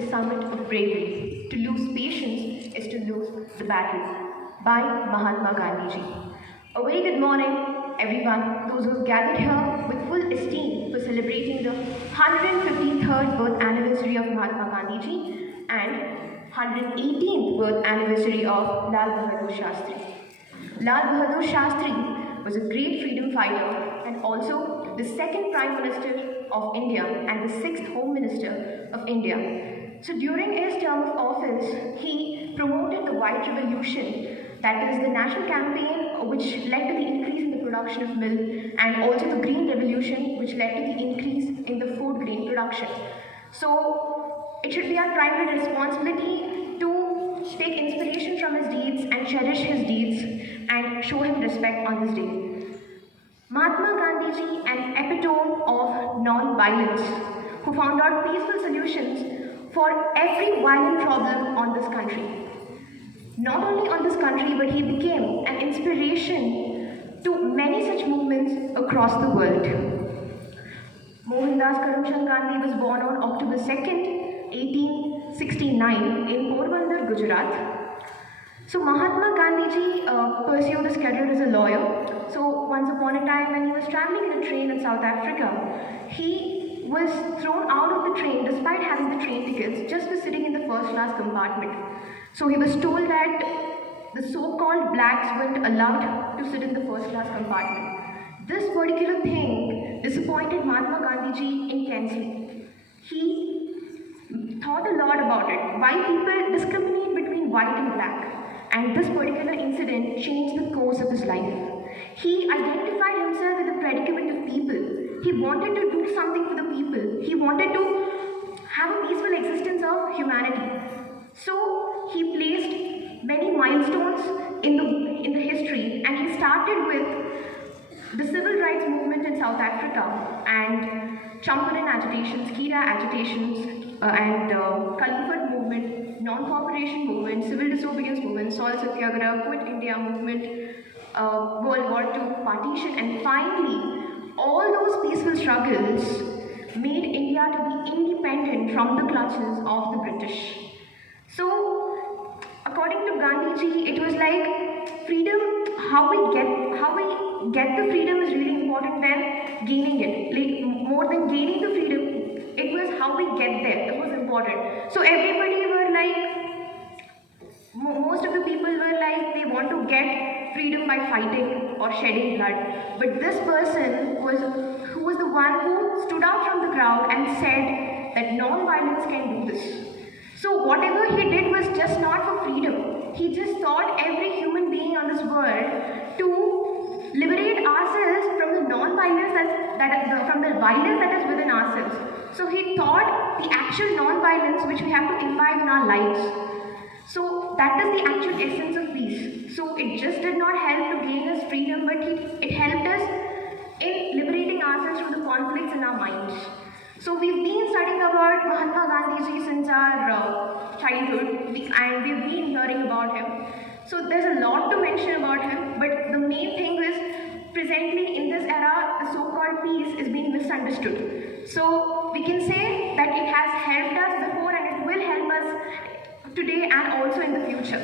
the summit of bravery. To lose patience is to lose the battle. By Mahatma Gandhi ji. A very good morning, everyone. Those who have gathered here with full esteem for celebrating the 153rd birth anniversary of Mahatma Gandhi ji and 118th birth anniversary of Lal Bahadur Shastri. Lal Bahadur Shastri was a great freedom fighter and also the second Prime Minister of India and the sixth Home Minister of India. So during his term of office, he promoted the White Revolution, that is the national campaign which led to the increase in the production of milk, and also the Green Revolution which led to the increase in the food grain production. So it should be our primary responsibility to take inspiration from his deeds and cherish his deeds and show him respect on this day. Mahatma Gandhi ji, an epitome of non-violence, who found out peaceful solutions for every violent problem on this country. Not only on this country, but he became an inspiration to many such movements across the world. Mohandas Karamchand Gandhi was born on October 2nd, 1869 in Porbandar, Gujarat. So Mahatma Gandhi ji pursued his career as a lawyer. So once upon a time when he was traveling in a train in South Africa, he was thrown out of the train despite having the train tickets just for sitting in the first class compartment. So he was told that the so-called blacks weren't allowed to sit in the first class compartment. This particular thing disappointed Mahatma Gandhi ji intensely. He thought a lot about it, why people discriminate between white and black. And this particular incident changed the course of his life. He identified himself with the predicament of people. He wanted to do something for the people. He wanted to have a peaceful existence of humanity. So he placed many milestones in the history, and he started with the civil rights movement in South Africa and Champaran agitations, Kira agitations, and Caliphate movement, non-cooperation movement, civil disobedience movement, Salt Satyagraha, Quit India movement, World War II partition, and finally all those peaceful struggles made India to be independent from the clutches of the British. So, according to Gandhi ji, it was like freedom. How we get the freedom is really important than gaining it. Like more than gaining the freedom, it was how we get there. It was important. So everybody were like, most of the people were like, they want to get freedom by fighting or shedding blood. But this person who was the one who stood out from the crowd and said that non-violence can do this. So whatever he did was just not for freedom. He just thought every human being on this world to liberate ourselves from the non-violence from the violence that is within ourselves. So he thought the actual non-violence which we have to imbibe in our lives. So that is the actual essence of peace. So it just did not help to gain us freedom, but it helped us in liberating ourselves from the conflicts in our minds. So we've been studying about Mahatma Gandhi ji since our childhood, and we've been hearing about him. So there's a lot to mention about him, but the main thing is presently in this era, the so-called peace is being misunderstood. So we can say that it has helped us before and it will help us today and also in the future.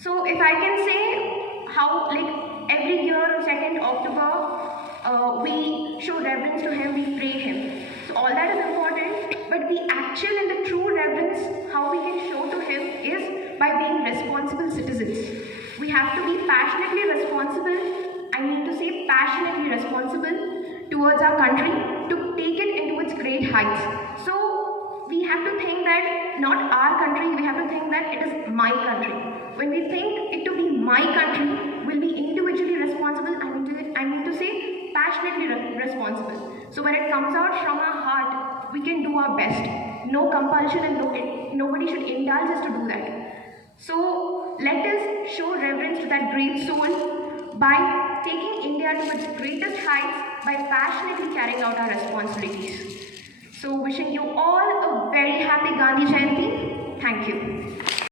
So if I can say how, like every year on 2nd October, we show reverence to him, we pray him. So all that is important, but the actual and the true reverence, how we can show to him is by being responsible citizens. We have to be passionately responsible, I mean to say passionately responsible towards our country to take it into its great heights. So we have to think that not our country, we have to think that it is my country. When we think it to be my country, we'll be individually responsible, I mean to say passionately responsible. So when it comes out from our heart, we can do our best. No compulsion and nobody should indulge us to do that. So let us show reverence to that great soul by taking India to its greatest heights by passionately carrying out our responsibilities. So wishing you all a very happy Gandhi Jayanti. Thank you.